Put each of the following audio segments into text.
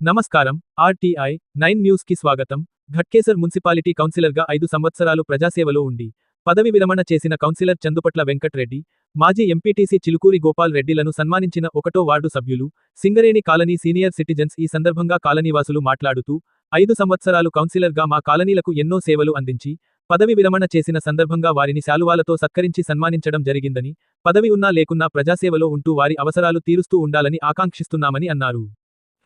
నమస్కారం RTI nine న్యూస్కి స్వాగతం. ఘట్కేసర్ మున్సిపాలిటీ కౌన్సిలర్గా ఐదు సంవత్సరాలు ప్రజాసేవలో ఉండి పదవి విరమణ చేసిన కౌన్సిలర్ చందుపట్ల వెంకట్రెడ్డి మాజీ ఎంపీటీసీ చిలుకూరి గోపాల్ రెడ్డిలను సన్మానించిన ఒకటో వార్డు సభ్యులు సింగరేణి కాలనీ సీనియర్ సిటిజన్స్ ఈ సందర్భంగా కాలనీవాసులు మాట్లాడుతూ ఐదు సంవత్సరాలు కౌన్సిలర్గా మా కాలనీలకు ఎన్నో సేవలు అందించి పదవి విరమణ చేసిన సందర్భంగా వారిని శాలువాలతో సత్కరించి సన్మానించడం జరిగిందని పదవి ఉన్నా లేకున్నా ప్రజాసేవలో ఉంటూ వారి అవసరాలు తీరుస్తూ ఉండాలని ఆకాంక్షిస్తున్నామని అన్నారు.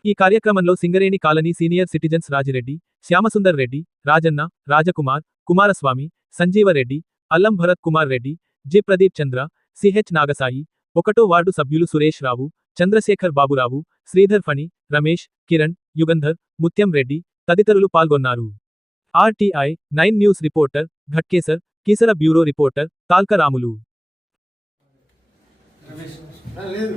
ఈ కార్యక్రమంలో Singareni colony senior citizens Rajireddy Shyamasundar Reddy Rajanna Rajakumar Kumaraswamy Sanjeevareddy Allam Bharat Kumar Reddy G Pradeep Chandra CH Nagasai ఒకటో వార్డు సభ్యులు సురేష్ రావు చంద్రశేఖర్ బాబురావు శ్రీధర్ ఫణి రమేష్ కిరణ్ యుగంధర్ ముత్యం రెడ్డి తదితరులు పాల్గొన్నారు. RTI nine news reporter Ghatkesar Keesara bureau reporter Talkaramulu. లేదు.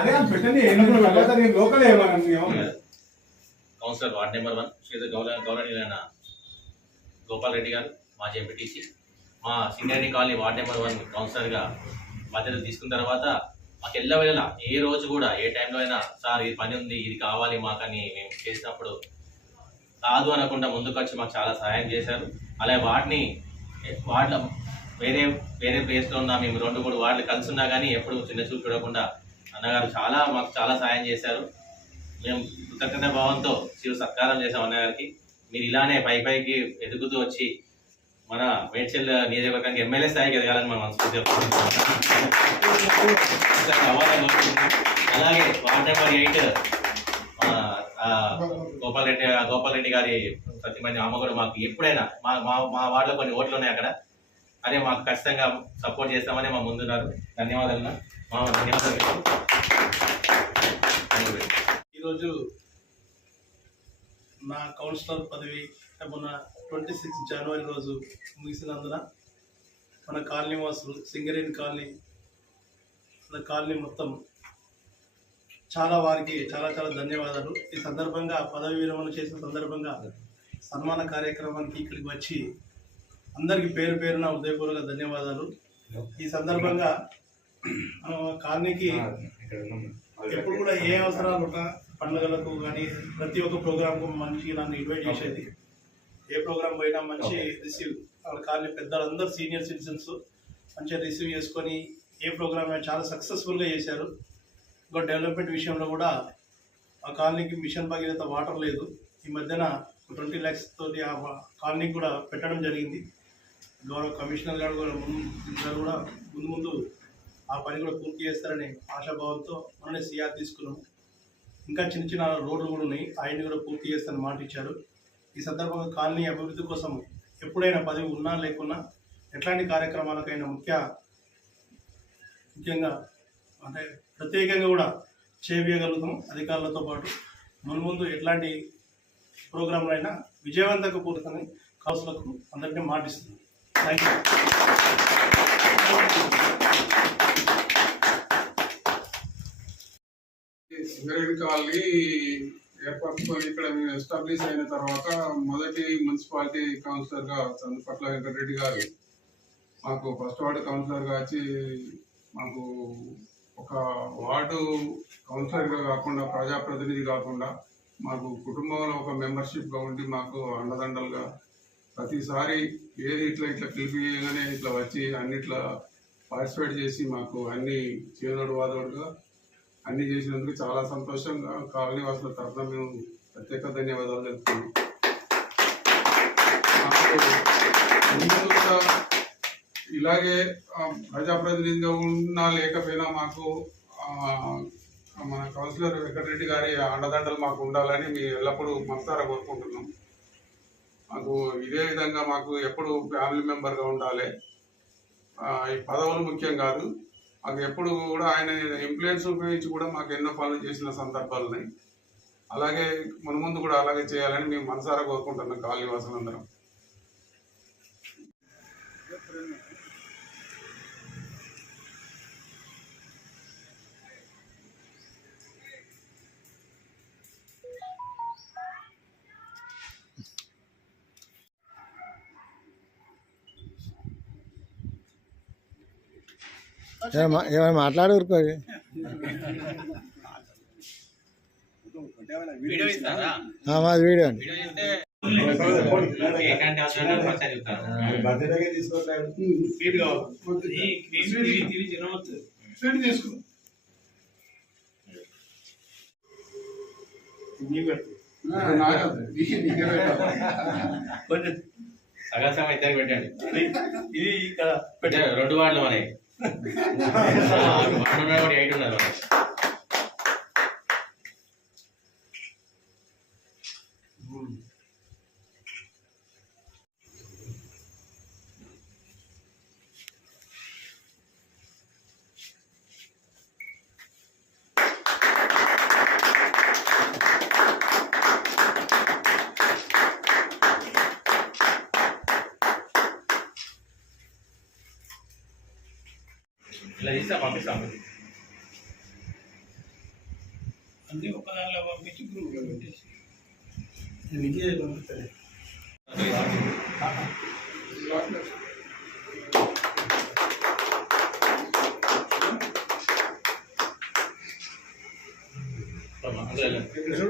అదే పెట్టండి. నేను local councillor ward number one Shri గౌరవ గౌరవనీయులైన గోపాల్ రెడ్డి గారు మాజీ ఎంపీటీసీ. మా Singareni colony ward number one కౌన్సిలర్గా బాధ్యతలు తీసుకున్న తర్వాత మాకు ఎల్లవేళ ఏ రోజు కూడా ఏ టైంలో అయినా సార్ ఇది పని ఉంది ఇది కావాలి మాకని మేము చేసినప్పుడు కాదు అనకుండా ముందుకొచ్చి మాకు చాలా సహాయం చేశారు. అలాగే వాటిని వార్డుల వేరే వేరే ప్లేస్లో ఉన్న మేము రెండు మూడు వార్డులు కలిసి ఉన్నా కానీ ఎప్పుడు చిన్న చూపు చూడకుండా అన్నగారు చాలా మాకు చాలా సహాయం చేశారు. మేము కృతజ్ఞత భావంతో శివ సత్కారం చేసాం అన్నగారికి. మీరు ఇలానే పై పైకి ఎదుగుతూ వచ్చి మన మేడ్చల్ నియోజకవర్గానికి ఎమ్మెల్యే స్థాయికి ఎదగాలని మనం మనస్ఫూర్తిగా అలాగే ward number eight Gopal Reddy Gopal Reddy గారి ప్రతి మంది ఆమె కూడా మాకు ఎప్పుడైనా మా మా మా వార్డులో కొన్ని ఓట్లు ఉన్నాయి అక్కడ. అదే మాకు ఖచ్చితంగా సపోర్ట్ చేస్తామని మా ముందున్నారు. ధన్యవాదాలు ఈరోజు నా కౌన్సిలర్ పదవి మొన్న ట్వంటీ సిక్స్ జనవరి రోజు ముగిసినందున మన కాలనీ వాసులు సింగరేణి కాలనీ మన కాలనీ మొత్తం చాలా వారికి చాలా చాలా ధన్యవాదాలు. ఈ సందర్భంగా పదవి విరమణ చేసిన సందర్భంగా సన్మాన కార్యక్రమానికి ఇక్కడికి వచ్చి అందరికీ పేరు పేరున హృదయపూర్వక ధన్యవాదాలు. ఈ సందర్భంగా కాలనీకి ఎప్పుడు కూడా ఏ అవసరాలు ఉన్నా పండుగలకు కానీ ప్రతి ఒక్క ప్రోగ్రామ్కు మంచి నన్ను ఇన్వైట్ చేసేది. ఏ ప్రోగ్రామ్ పోయినా మంచి రిసీవ్ వాళ్ళ కాలనీ పెద్దలందరూ సీనియర్ సిటిజన్స్ మంచిగా రిసీవ్ చేసుకొని ఏ ప్రోగ్రామ్ అయినా చాలా సక్సెస్ఫుల్గా చేశారు. ఇంకా డెవలప్మెంట్ విషయంలో కూడా ఆ కాలనీకి మిషన్ భగీరథ వాటర్ లేదు. ఈ మధ్యన ట్వంటీ ల్యాక్స్ తోటి ఆ కాలనీకి కూడా పెట్టడం జరిగింది. గౌరవ కమిషనర్ గారు కూడా ముందు కూడా ముందు ముందు ఆ పని కూడా పూర్తి చేస్తారని ఆశాభావంతో మననే సిఆర్ తీసుకున్నాము ఇంకా చిన్న చిన్న రోడ్లు కూడా ఉన్నాయి. ఆయన్ని కూడా పూర్తి చేస్తారని మాట ఇచ్చారు. ఈ సందర్భంగా కాలనీ అభివృద్ధి కోసం ఎప్పుడైనా పదవి ఉన్నా లేకున్నా ఎట్లాంటి కార్యక్రమాలకైనా ముఖ్య ముఖ్యంగా అంటే ప్రత్యేకంగా కూడా చేయగలుగుతాం అధికారులతో పాటు ముందు ముందు ఎట్లాంటి ప్రోగ్రాంలైనా విజయవంతంగా పూర్తని కౌన్సిలకు అందరికీ మాటిస్తున్నాం థ్యాంక్ యూ సింగరేణి కాలనీ ఏర్పరచుకొని ఇక్కడ మేము ఎస్టాబ్లిష్ అయిన తర్వాత మొదటి మున్సిపాలిటీ కౌన్సిలర్గా చంద్రపట్ల వెంకటరెడ్డి గారు మాకు ఫస్ట్ వార్డు కౌన్సిలర్గా వచ్చి మాకు ఒక వార్డు కౌన్సిలర్గా కాకుండా ప్రజాప్రతినిధి కాకుండా మాకు కుటుంబంలో ఒక మెంబర్షిప్గా ఉండి మాకు అండదండలుగా ప్రతిసారి ఏది ఇట్లా ఇట్లా పిలిపియగానే ఇట్లా వచ్చి అన్నిట్లా పార్టిసిపేట్ చేసి మాకు అన్ని చేదోడు వాదోడుగా అన్ని చేసినందుకు చాలా సంతోషంగా కాలనీ వాసుల తరఫున మేము ప్రత్యేక ధన్యవాదాలు చెప్తున్నాం ఇలాగే ప్రజాప్రతినిధిగా ఉన్నా లేకపోయినా మాకు మన కౌన్సిలర్ వెంకటరెడ్డి గారి అండదండలు మాకు ఉండాలని మేము ఎల్లప్పుడూ మనసారా కోరుకుంటున్నాం. మాకు ఇదే విధంగా మాకు ఎప్పుడు ఫ్యామిలీ మెంబర్గా ఉండాలి. ఈ పదవులు ముఖ్యం కాదు. మాకు ఎప్పుడు కూడా ఆయన ఇన్ఫ్లుయెన్స్ ఉపయోగించి కూడా మాకు ఎన్నో పనులు చేసిన సందర్భాలు ఉన్నాయి అలాగే మన ముందు కూడా అలాగే చేయాలని మేము మనసారా కోరుకుంటున్నాం కాలనీ వాసులందరం. ఆ, నాకద్దు. నీకే నీకే పెట్టాలి. కొంచెం సగం ఇద్దరికి పెట్టండి ఇది- ఇది ఇక్కడ పెట్టే రెండు వార్డులు మనకి వన్ ఉన్నది ఒకటి ఎయిట్ ఉన్నది మనకి ఇలా తీస్తా పంపిస్తాం అన్ని ఒక దానిలో పంపించి గ్రూప్లో పెట్టేసి. ఇది విజయ్ పంపిస్తుంది అందులో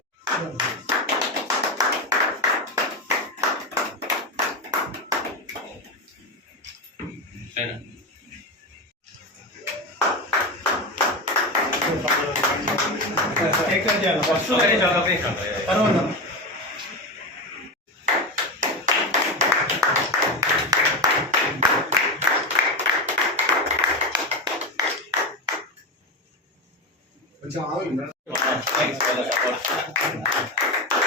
再见了我说一声都没什么呀我讲了你们了啊欢迎所有的小伙伴